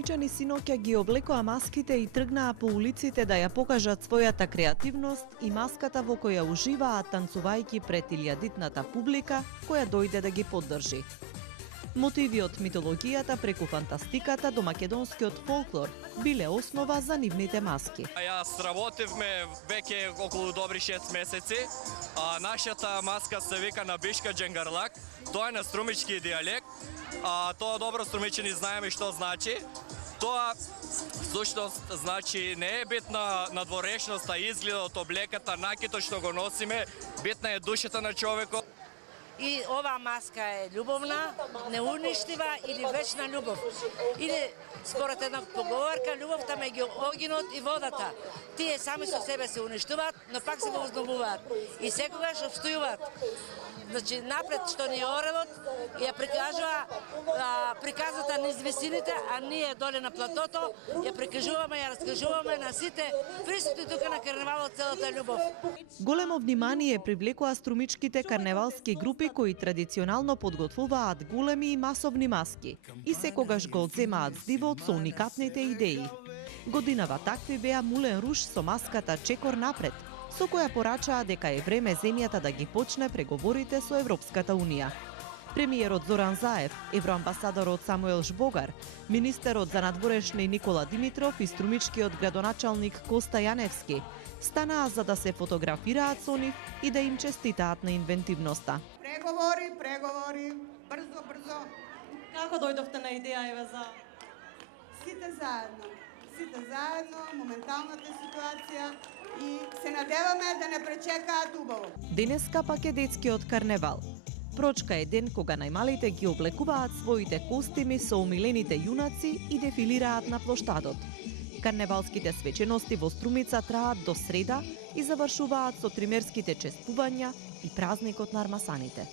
струмичани синоќа ги облекоа маските и тргнаа по улиците да ја покажат својата креативност и маската во која уживаат танцувајќи пред илјадитната публика која дојде да ги поддржи. Мотиви од митологијата преку фантастиката до македонскиот фолклор биле основа за нивните маски. Јас работевме веќе околу добри 6 месеци. Нашата маска се вика на бишка дженгарлак. Тоа е на струмички дијалект. Тоа добро струмичани знаеме што значи. Тоа всушност значи не е битна надворешноста, изгледот, облеката, накитот што го носиме, битна е душата на човекот. И оваа маска е љубовна, неуништива или вечна љубов. Или според една поговорка, љубовта меѓу огинот и водата. Тие сами со себе се уништуваат, но пак се го возновуваат. И секогаш обстојуваат. Значи, напред што ни е орелот, ја прикажува приказата низ висините, а ние доле на платото ја прикажуваме, ја раскажуваме на сите присутни тука на карневалот целата љубов. Големо внимание привлекоа струмичките карневалски групи кои традиционално подготвуваат големи и масовни маски и секогаш го одземаат здивот со уникатните идеи. Годинава такви беа Мулен Руш со маската Чекор напред, со која порачаа дека е време земјата да ги почне преговорите со Европската Унија. Премиерот Зоран Заев, евроамбасадорот Самуел Жбогар, министерот за надворешни Никола Димитров и струмичкиот градоначалник Коста Јаневски станаа за да се фотографираат со нив и да им честитаат на инвентивноста. Преговори, брзо. Како дојдовте на идеја еве за Сите заедно, моменталната ситуација и се надеваме да не пречекаат убаво. Денеска пак е детскиот карневал. Прочка е ден кога најмалите ги облекуваат своите костими со умилените јунаци и дефилираат на плоштадот. Карневалските свечености во Струмица траат до среда и завршуваат со тримерските чествувања и празникот на армасаните.